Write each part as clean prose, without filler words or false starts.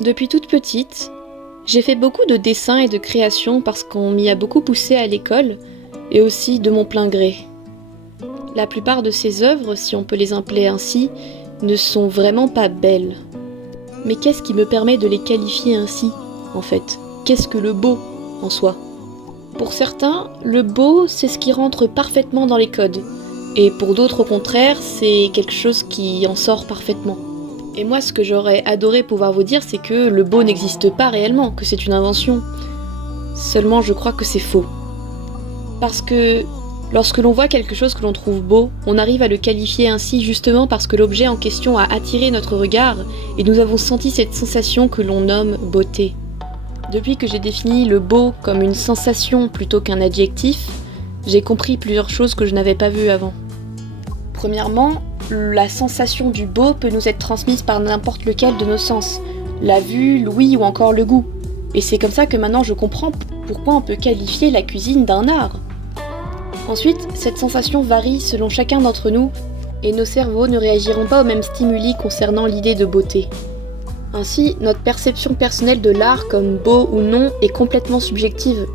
Depuis toute petite, j'ai fait beaucoup de dessins et de créations parce qu'on m'y a beaucoup poussé à l'école et aussi de mon plein gré. La plupart de ces œuvres, si on peut les appeler ainsi, ne sont vraiment pas belles. Mais qu'est-ce qui me permet de les qualifier ainsi, en fait? Qu'est-ce que le beau, en soi? Pour certains, le beau, c'est ce qui rentre parfaitement dans les codes. Et pour d'autres, au contraire, c'est quelque chose qui en sort parfaitement. Et moi, ce que j'aurais adoré pouvoir vous dire, c'est que le beau n'existe pas réellement, que c'est une invention. Seulement, je crois que c'est faux. Parce que lorsque l'on voit quelque chose que l'on trouve beau, on arrive à le qualifier ainsi justement parce que l'objet en question a attiré notre regard et nous avons senti cette sensation que l'on nomme beauté. Depuis que j'ai défini le beau comme une sensation plutôt qu'un adjectif, j'ai compris plusieurs choses que je n'avais pas vues avant. Premièrement, la sensation du beau peut nous être transmise par n'importe lequel de nos sens, la vue, l'ouïe ou encore le goût. Et c'est comme ça que maintenant je comprends pourquoi on peut qualifier la cuisine d'un art. Ensuite, cette sensation varie selon chacun d'entre nous, et nos cerveaux ne réagiront pas aux mêmes stimuli concernant l'idée de beauté. Ainsi, notre perception personnelle de l'art comme beau ou non est complètement subjective.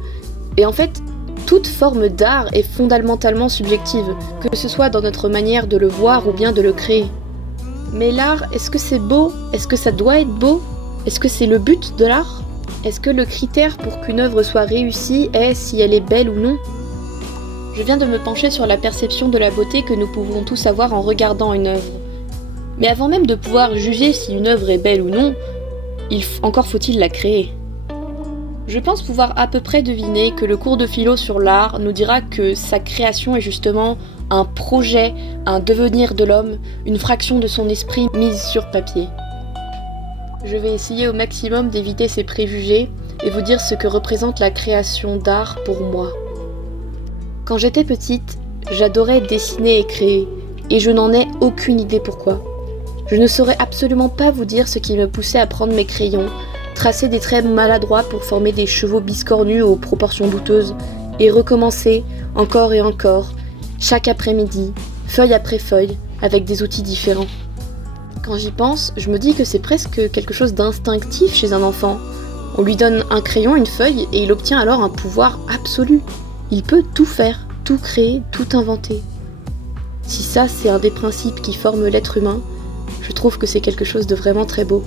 Et en fait, toute forme d'art est fondamentalement subjective, que ce soit dans notre manière de le voir ou bien de le créer. Mais l'art, est-ce que c'est beau? Est-ce que ça doit être beau? Est-ce que c'est le but de l'art? Est-ce que le critère pour qu'une œuvre soit réussie est si elle est belle ou non? Je viens de me pencher sur la perception de la beauté que nous pouvons tous avoir en regardant une œuvre. Mais avant même de pouvoir juger si une œuvre est belle ou non, encore faut-il la créer. Je pense pouvoir à peu près deviner que le cours de philo sur l'art nous dira que sa création est justement un projet, un devenir de l'homme, une fraction de son esprit mise sur papier. Je vais essayer au maximum d'éviter ces préjugés et vous dire ce que représente la création d'art pour moi. Quand j'étais petite, j'adorais dessiner et créer, et je n'en ai aucune idée pourquoi. Je ne saurais absolument pas vous dire ce qui me poussait à prendre mes crayons, tracer des traits maladroits pour former des chevaux biscornus aux proportions douteuses, et recommencer, encore et encore, chaque après-midi, feuille après feuille, avec des outils différents. Quand j'y pense, je me dis que c'est presque quelque chose d'instinctif chez un enfant. On lui donne un crayon, une feuille, et il obtient alors un pouvoir absolu. Il peut tout faire, tout créer, tout inventer. Si ça, c'est un des principes qui forment l'être humain, je trouve que c'est quelque chose de vraiment très beau.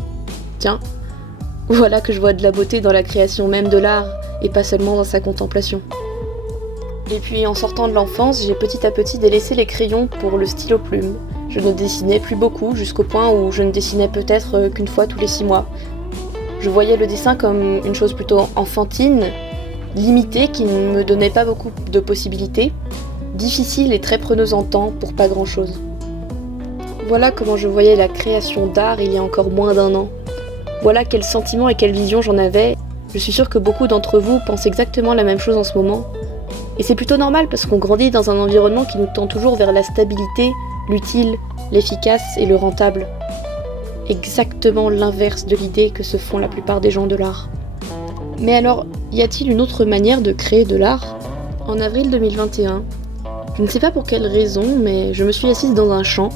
Tiens, voilà que je vois de la beauté dans la création même de l'art, et pas seulement dans sa contemplation. Et puis en sortant de l'enfance, j'ai petit à petit délaissé les crayons pour le stylo plume. Je ne dessinais plus beaucoup, jusqu'au point où je ne dessinais peut-être qu'une fois tous les 6 mois. Je voyais le dessin comme une chose plutôt enfantine, limitée, qui ne me donnait pas beaucoup de possibilités, difficile et très preneuse en temps pour pas grand-chose. Voilà comment je voyais la création d'art il y a encore moins d'1 an. Voilà quel sentiment et quelle vision j'en avais. Je suis sûre que beaucoup d'entre vous pensent exactement la même chose en ce moment. Et c'est plutôt normal parce qu'on grandit dans un environnement qui nous tend toujours vers la stabilité, l'utile, l'efficace et le rentable. Exactement l'inverse de l'idée que se font la plupart des gens de l'art. Mais alors, y a-t-il une autre manière de créer de l'art? En avril 2021, je ne sais pas pour quelle raison, mais je me suis assise dans un champ,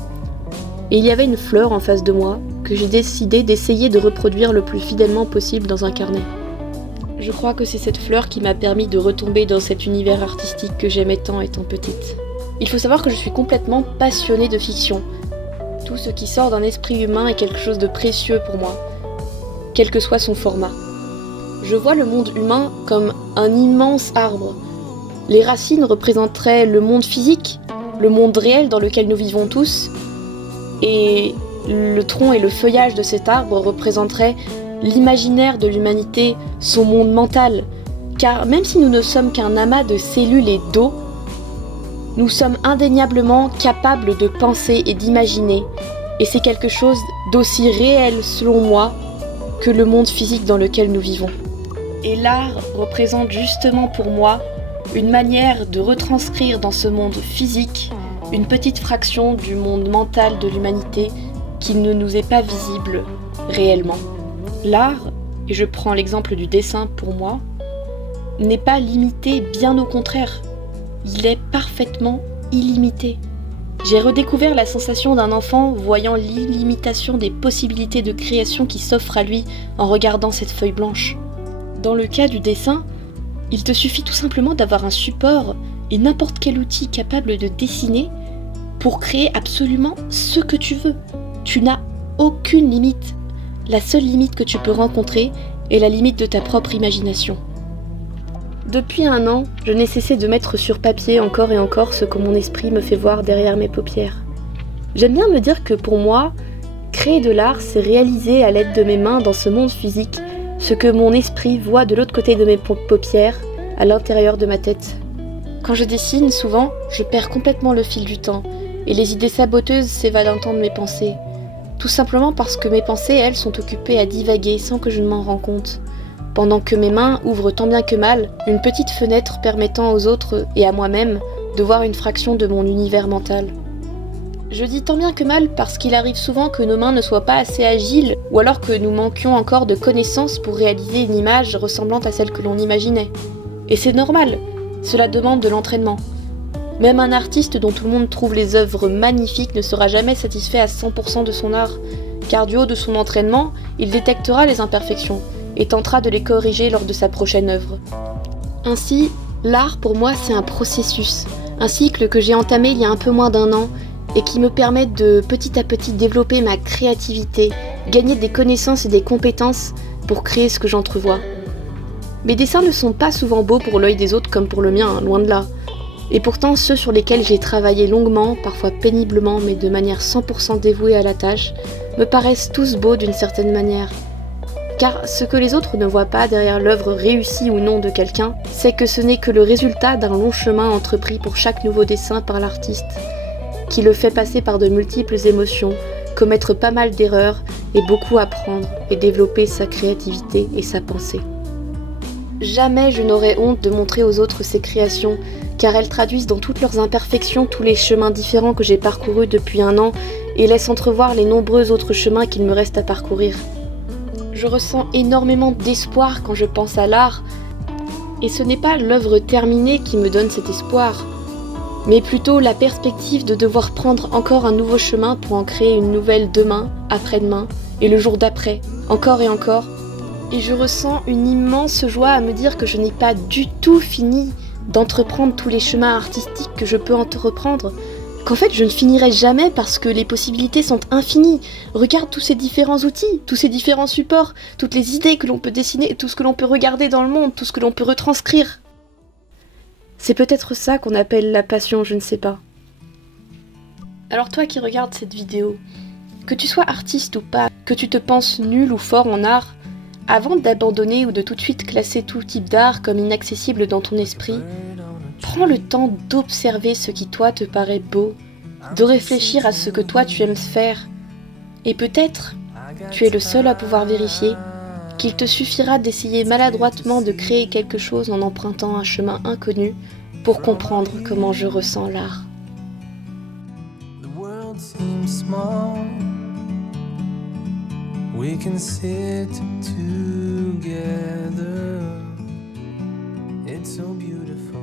et il y avait une fleur en face de moi que j'ai décidé d'essayer de reproduire le plus fidèlement possible dans un carnet. Je crois que c'est cette fleur qui m'a permis de retomber dans cet univers artistique que j'aimais tant étant petite. Il faut savoir que je suis complètement passionnée de fiction. Tout ce qui sort d'un esprit humain est quelque chose de précieux pour moi, quel que soit son format. Je vois le monde humain comme un immense arbre. Les racines représenteraient le monde physique, le monde réel dans lequel nous vivons tous, et le tronc et le feuillage de cet arbre représenteraient l'imaginaire de l'humanité, son monde mental, car même si nous ne sommes qu'un amas de cellules et d'eau, nous sommes indéniablement capables de penser et d'imaginer, et c'est quelque chose d'aussi réel selon moi que le monde physique dans lequel nous vivons. Et l'art représente justement pour moi une manière de retranscrire dans ce monde physique une petite fraction du monde mental de l'humanité qui ne nous est pas visible réellement. L'art, et je prends l'exemple du dessin pour moi, n'est pas limité, bien au contraire. Il est parfaitement illimité. J'ai redécouvert la sensation d'un enfant voyant l'illimitation des possibilités de création qui s'offrent à lui en regardant cette feuille blanche. Dans le cas du dessin, il te suffit tout simplement d'avoir un support et n'importe quel outil capable de dessiner pour créer absolument ce que tu veux. Tu n'as aucune limite. La seule limite que tu peux rencontrer est la limite de ta propre imagination. Depuis 1 an, je n'ai cessé de mettre sur papier encore et encore ce que mon esprit me fait voir derrière mes paupières. J'aime bien me dire que pour moi, créer de l'art, c'est réaliser à l'aide de mes mains dans ce monde physique ce que mon esprit voit de l'autre côté de mes paupières, à l'intérieur de ma tête. Quand je dessine, souvent, je perds complètement le fil du temps, et les idées saboteuses s'évadent un temps de mes pensées. Tout simplement parce que mes pensées, elles, sont occupées à divaguer sans que je ne m'en rende compte, pendant que mes mains ouvrent tant bien que mal une petite fenêtre permettant aux autres et à moi-même de voir une fraction de mon univers mental. Je dis tant bien que mal parce qu'il arrive souvent que nos mains ne soient pas assez agiles ou alors que nous manquions encore de connaissances pour réaliser une image ressemblant à celle que l'on imaginait. Et c'est normal, cela demande de l'entraînement. Même un artiste dont tout le monde trouve les œuvres magnifiques ne sera jamais satisfait à 100% de son art, car du haut de son entraînement, il détectera les imperfections et tentera de les corriger lors de sa prochaine œuvre. Ainsi, l'art pour moi c'est un processus, un cycle que j'ai entamé il y a un peu moins d'1 an et qui me permet de petit à petit développer ma créativité, gagner des connaissances et des compétences pour créer ce que j'entrevois. Mes dessins ne sont pas souvent beaux pour l'œil des autres comme pour le mien, loin de là. Et pourtant, ceux sur lesquels j'ai travaillé longuement, parfois péniblement, mais de manière 100% dévouée à la tâche, me paraissent tous beaux d'une certaine manière. Car ce que les autres ne voient pas derrière l'œuvre réussie ou non de quelqu'un, c'est que ce n'est que le résultat d'un long chemin entrepris pour chaque nouveau dessin par l'artiste, qui le fait passer par de multiples émotions, commettre pas mal d'erreurs et beaucoup apprendre et développer sa créativité et sa pensée. Jamais je n'aurais honte de montrer aux autres ces créations, car elles traduisent dans toutes leurs imperfections tous les chemins différents que j'ai parcourus depuis 1 an et laissent entrevoir les nombreux autres chemins qu'il me reste à parcourir. Je ressens énormément d'espoir quand je pense à l'art, et ce n'est pas l'œuvre terminée qui me donne cet espoir, mais plutôt la perspective de devoir prendre encore un nouveau chemin pour en créer une nouvelle demain, après-demain, et le jour d'après, encore et encore. Et je ressens une immense joie à me dire que je n'ai pas du tout fini d'entreprendre tous les chemins artistiques que je peux entreprendre, qu'en fait je ne finirai jamais parce que les possibilités sont infinies. Regarde tous ces différents outils, tous ces différents supports, toutes les idées que l'on peut dessiner, tout ce que l'on peut regarder dans le monde, tout ce que l'on peut retranscrire. C'est peut-être ça qu'on appelle la passion, je ne sais pas. Alors toi qui regardes cette vidéo, que tu sois artiste ou pas, que tu te penses nul ou fort en art, avant d'abandonner ou de tout de suite classer tout type d'art comme inaccessible dans ton esprit, prends le temps d'observer ce qui toi te paraît beau, de réfléchir à ce que toi tu aimes faire, et peut-être, tu es le seul à pouvoir vérifier, qu'il te suffira d'essayer maladroitement de créer quelque chose en empruntant un chemin inconnu pour comprendre comment je ressens l'art. We can sit together. It's so beautiful.